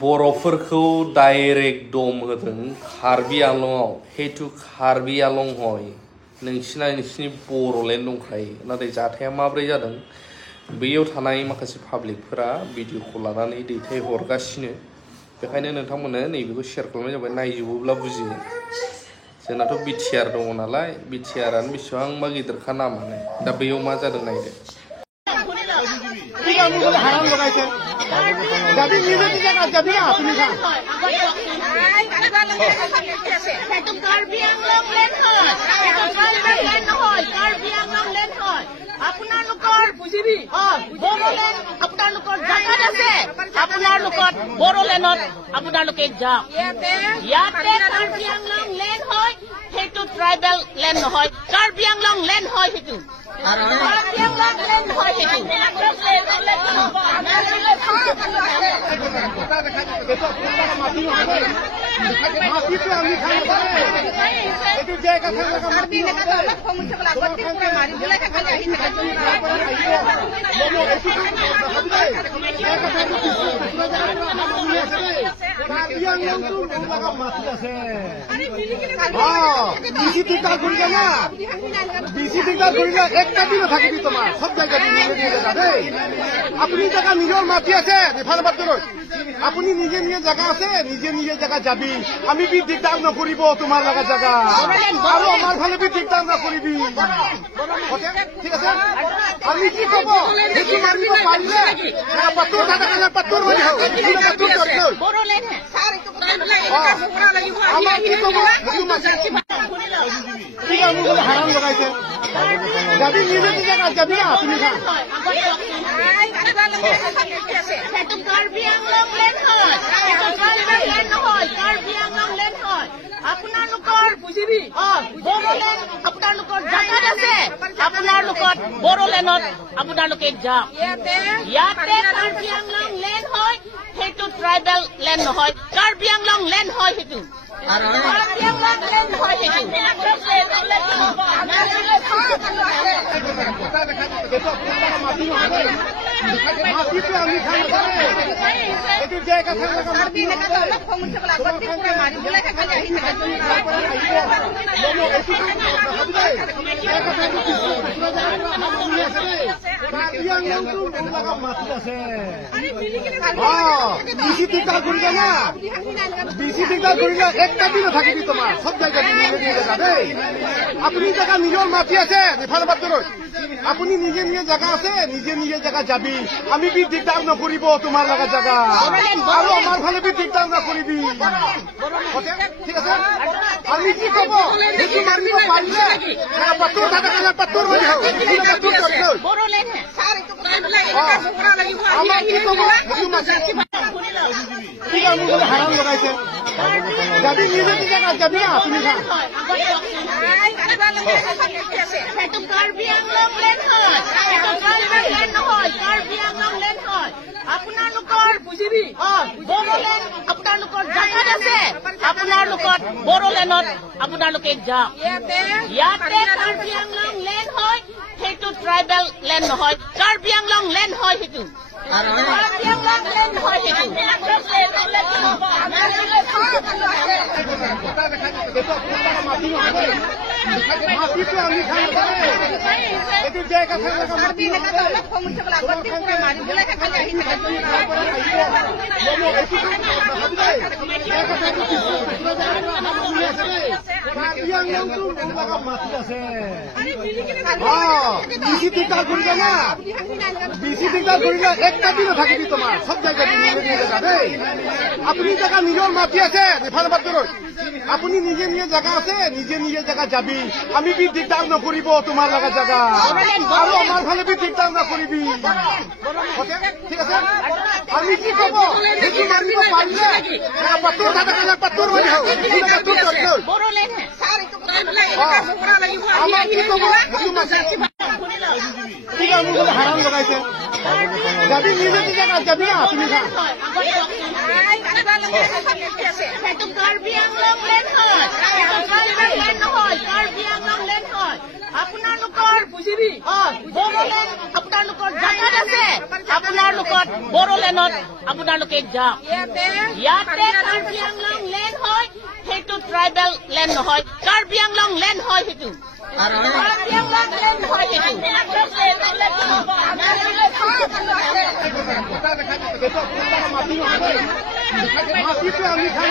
बर'फोरखौ डाइरेक्ट दम होदों कार्बि आंलंआव हेतु कार्बि आंलं हय नोंसिनि बर'लेण्ड दंखायो नाथाय जाथाया माब्रै जादों बेयाव थानाय माखासे पाब्लिकफोरा भिडिअखौ लानानै दैथाय हरगासिनो बेखायनो नोंथांमोननो नैबेखौ शेयार खालामनाय जाबाय नायजोबोब्ला बुजिगोन जोंनाथ' बिटिआर दङ नालाय बिटिआरानो बेसेबांबा गिदिरखा नामानो दा बेयाव मा जादों नायदो বড়োলেণ্ডত আপোনালোকে যাওক ইয়াতে কাৰ্বি আংলং লেণ্ড হয় সেইটো ট্ৰাইবেল লেণ্ড নহয় কাৰ্বি আংলং লেণ্ড হয় সেইটো কাৰ্বি আংলং লেণ্ড হয় সেইটো আপুনি জায়গা নিজৰ মাটি আছে আপুনি নিজে নিজে জায়গা আছে নিজে নিজে জায়গা যাবি আমি বি দিগদাৰ নকৰিব তোমাৰ লগা জায়গা আৰু আমাৰ ফালে বি দিগদাৰ নকৰিবি ঠিক আছে আমি কি কব সেইটো মানিব পাৰিলে পাত্তৰ থাকা পাত্তৰ মানি হওক আমাৰ কি কব হাৰাম লগাইছে যাবি নিজে নিজে যাবি আপুনি কাৰ্বি আংলং লেণ্ড হয় কাৰ্বি আংলং লেণ্ড হয় আপোনালোকৰ বড়োলেণ্ড আপোনালোকৰ জাগাত আছে আপোনালোকৰ বড়োলেণ্ডত আপোনালোকে যাওক ইয়াতে কাৰ্বি আংলং লেণ্ড হয় সেইটো ট্ৰাইবেল লেণ্ড নহয় কাৰ্বি আংলং লেণ্ড হয় সেইটো কাৰ্বি আংলং লেণ্ড হয় সেইটো আপুনি জায়গা নিজৰ মাটি আছে আপুনি নিজে নিজে জায়গা আছে নিজে নিজে জায়গা যাবি আমি বি দিগদাৰ নকৰিব তোমাৰ লগা জায়গা আৰু আমাৰ ফালে বি দিগদাৰ নকৰিবি ঠিক আছে আমি কি কব সেইটো মানিব পাৰিলে পাত্তৰ থাকা পাত্তৰ মানি হওক আমাৰ কি কব হাৰাম লগাইছে যাবি নিজে নিজে যাবি আপুনি কাৰ্বি আংলং লেণ্ড হয় নহয় কাৰ্বি আংলং লেণ্ড হয় আপোনালোকৰ বড়োলেণ্ড আপোনালোকৰ জাগাত আছে আপোনালোকৰ বড়োলেণ্ডত আপোনালোকে যাওক ইয়াতে কাৰ্বি আংলং লেণ্ড হয় সেইটো ট্ৰাইবেল লেণ্ড নহয় কাৰ্বি আংলং লেণ্ড হয় সেইটো কাৰ্বি আংলং লেণ্ড হয় সেইটো আপুনি জায়গা নিজৰ মাটি আছে আপুনি নিজে নিজে জায়গা আছে নিজে নিজে জায়গা যাবি আমি বি দিগদাৰ নকৰিব তোমাৰ লগা জায়গা আৰু আমাৰ ফালে বি দিগদাৰ নকৰিবি ঠিক আছে আমি কি কব সেইটো মানিব পাৰিলে পাত্তৰ থাকা পাত্তৰ মানি হওক আমাৰ কি কব হাৰাম লগাইছে যাবি নিজে নিজে যাবি আপুনি কাৰ্বি আংলং লেণ্ড হয় কাৰ্বি আংলং লেণ্ড হয় আপোনালোকৰ বড়োলেণ্ড আপোনালোকৰ জাগাত আছে আপোনালোকৰ বড়োলেণ্ডত আপোনালোকে যাওক ইয়াতে কাৰ্বি আংলং লেণ্ড হয় সেইটো ট্ৰাইবেল লেণ্ড নহয় কাৰ্বি আংলং লেণ্ড হয় সেইটো কাৰ্বি আংলং লেণ্ড হয় মাটিটো আমি খাই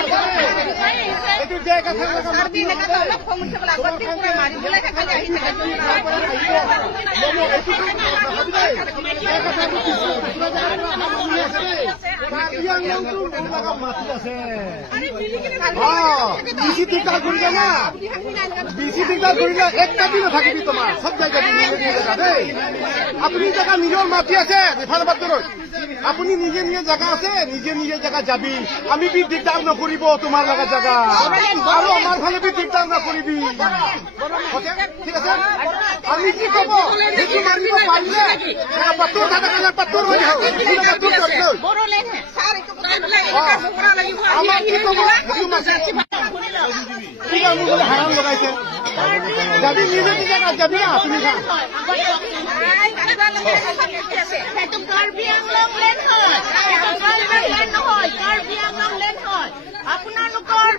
এইটো জায়গা মাটি আছে বেশি দিকদার করিলে না বেশি দিকদার করিলে একটা দিনও থাকিবি তোমার সব জায়গায় দেই আপনি জায়গা নিজৰ মাটি আছে রিফাইনাবাদ আপনি নিজে নিজে জায়গা আছে নিজে নিজে জায়গা যাবি আমি বি দিকদার নকরিব তোমার লাগা জায়গা আর আমার ফালে বি দিকদার নকরিবি ঠিক আছে আমি কি কব সেইটো মানিব পাৰিলে পাত্তৰ থাকা কালাৰ পাত্তৰ হৈ যাও পাত্তৰ কৰি লও আমাৰ কি কব ঠিক আছে মোক হাৰাম লগাইছে যাবি নিজে নিজে যাবি না তুমি সেইটো কাৰ্বি আংলং লেণ্ড হয় লেণ্ড নহয় কাৰ্বি আংলং লেণ্ড হয় আপোনালোকৰ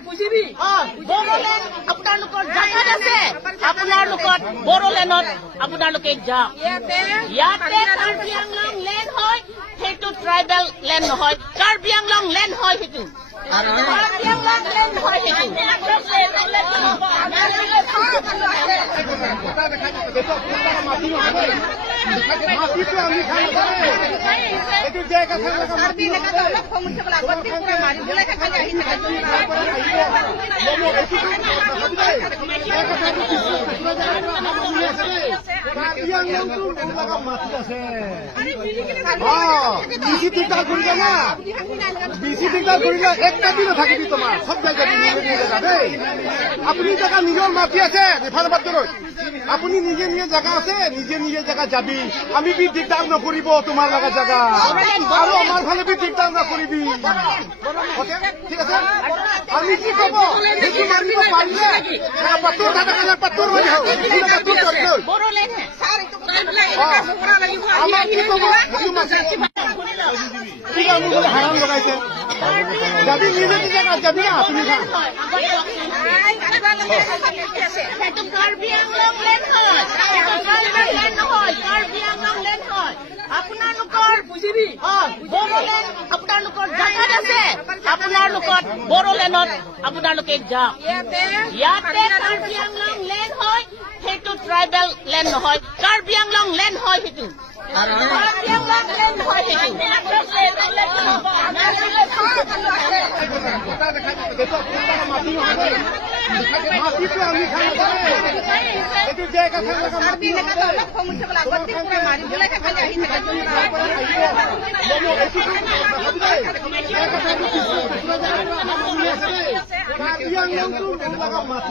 বড়োলেণ্ড আপোনালোকৰ জাগাত আছে আপোনালোকৰ বড়োলেণ্ডত আপোনালোকে যাওক ইয়াতে কাৰ্বি আংলং লেণ্ড হয় সেইটো ট্ৰাইবেল লেণ্ড নহয় কাৰ্বি আংলং লেণ্ড হয় সেইটো কাৰ্বি আংলং লেণ্ড হয় মাটিটো আমি খাই এইটো জায়গা মাটি আছে বেশি দিকদার করিলে না বেশি দিকদার করিলে একটা দিনও থাকিবি তোমার সব জায়গায় দেই আপনি জায়গা নিজৰ মাটি আছে রিফাইনাবাদ আপনি নিজে নিজে জায়গা আছে নিজে নিজে জায়গা যাবি আমি বি দিকদার নকরিব তোমার লাগা জায়গা আর আমার ফালে বি দিকদার নকরিবি ঠিক আছে আমি কি কব সেইটো মানিব পাৰিলে পাত্তৰ থাকা কালাৰ পাত্তৰ হৈ যাও পাত্তৰ কৰি লও আমাৰ কি কব ঠিক আছে মোক হাৰাম লগাইছে যাবি নিজে নিজে যাবি না তুমি সেইটো কাৰ্বি আংলং লেণ্ড হয় লেণ্ড নহয় কাৰ্বি আংলং লেণ্ড হয় আপোনালোকৰ বড়োলেণ্ড আপোনালোকৰ জাগাত আছে আপোনালোকৰ বড়োলেণ্ডত আপোনালোকে যাওক ইয়াতে কাৰ্বি আংলং লেণ্ড হয় সেইটো ট্ৰাইবেল লেণ্ড নহয় কাৰ্বি আংলং লেণ্ড হয় সেইটো কাৰ্বি আংলং লেণ্ড হয় মাটিটো আমি খাই এইটো জায়গা মাটি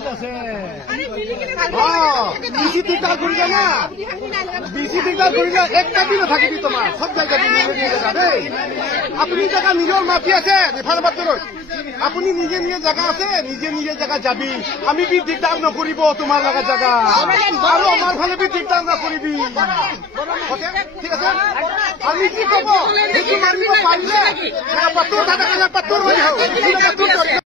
আছে বেশি দিকদার করিলে না বেশি দিকদার করিলে একটা দিনও থাকিবি তোমার সব জায়গায় দেই আপনি জায়গা নিজৰ মাটি আছে রিফাইনাবাদ আপনি নিজে নিজে জায়গা আছে নিজে নিজে জায়গা যাবি আমি বি দিকদার নকরিব তোমার লাগা জায়গা আর আমার ফালে বি দিকদার নকরিবি ঠিক আছে আমি কি কব সেইটো মানিব পাৰিলে পাত্তৰ থাকা কালাৰ পাত্তৰ হৈ যাও পাত্তৰ কৰি